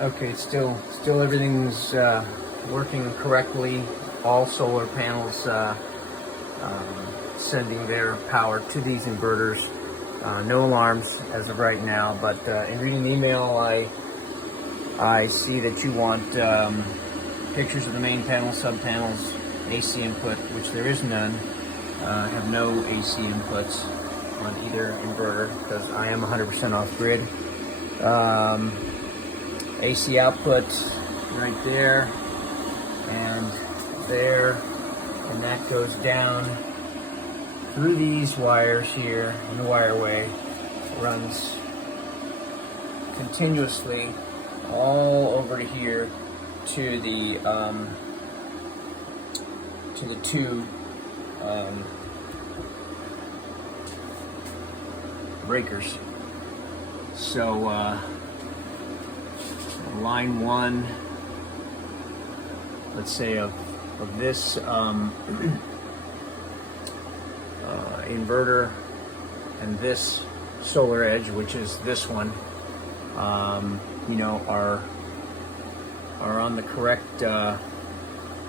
Okay, still everything's working correctly. All solar panels sending their power to these inverters. No alarms as of right now, but in reading the email, I see that you want pictures of the main panel, sub-panels, AC input, which there is none. I have no AC inputs on either inverter because I am 100% off grid. AC output right there and there, and that goes down through these wires here in the wireway. Runs continuously all over to here to the two breakers. So line one, let's say of this inverter and this solar edge, which is this one, you know, are on the correct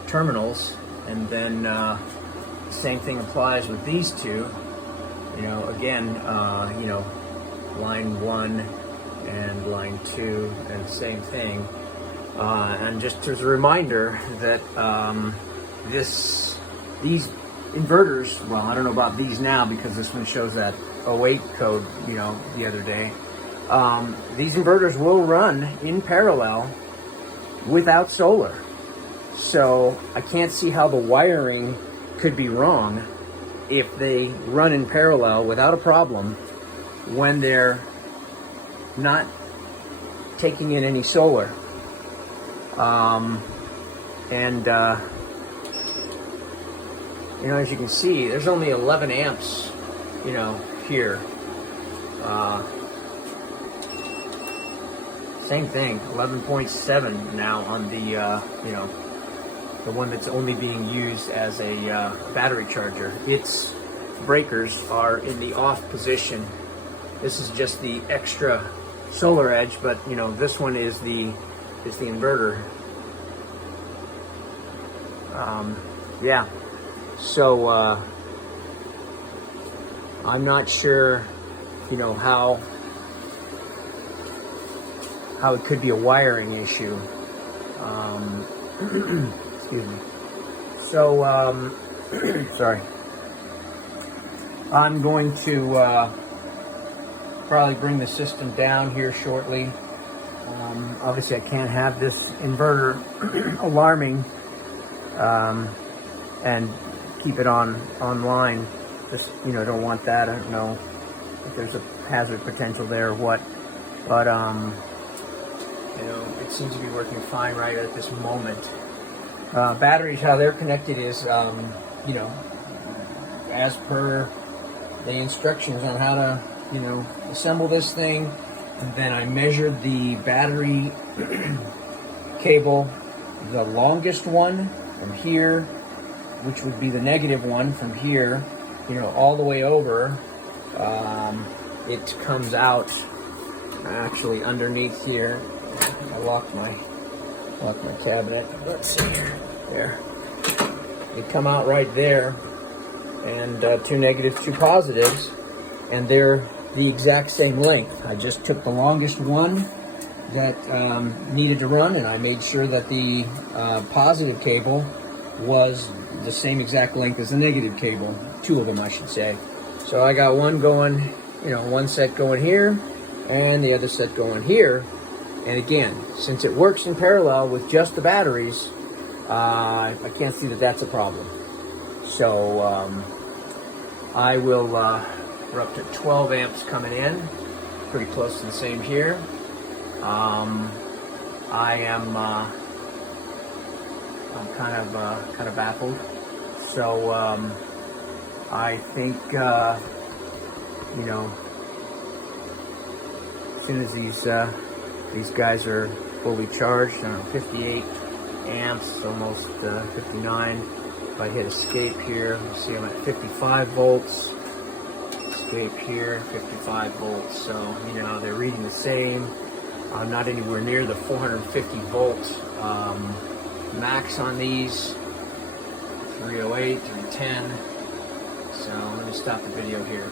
terminals, and then same thing applies with these two. You know, again, you know, line one and line two, and same thing. And just as a reminder that these inverters, well, I don't know about these now because this one shows that 08 code, you know, the other day. These inverters will run in parallel without solar. So I can't see how the wiring could be wrong if they run in parallel without a problem when they're not taking in any solar. You know, as you can see, there's only 11 amps, you know, here. Same thing, 11.7 now on the, you know, the one that's only being used as a battery charger. Its breakers are in the off position. This is just the extra solar edge, but you know, this one is the inverter. Yeah. So I'm not sure, you know, how it could be a wiring issue. Excuse me. So sorry. I'm going to probably bring the system down here shortly. Obviously, I can't have this inverter alarming and keep it online. Just, you know, don't want that. I don't know if there's a hazard potential there or what, but you know, it seems to be working fine right at this moment. Batteries, how they're connected is, you know, as per the instructions on how to, you know, assemble this thing. And then I measured the battery cable, the longest one from here, which would be the negative one from here, you know, all the way over. It comes out actually underneath here. I locked my cabinet. Let's see here. There. They come out right there, and two negatives, two positives, and they're the exact same length. I just took the longest one that needed to run, and I made sure that the positive cable was the same exact length as the negative cable. Two of them, I should say. So I got one going, you know, one set going here, and the other set going here. And again, since it works in parallel with just the batteries, I can't see that that's a problem. So I will, we're up to 12 amps coming in, pretty close to the same here. I'm kind of baffled. So I think, you know, as soon as these guys are fully charged, I don't know, 58 amps, almost 59. If I hit escape here, you see I'm at 55 volts. Escape here, 55 volts. So, you know, they're reading the same. I'm not anywhere near the 450 volt max on these. 308, 310. So let me stop the video here.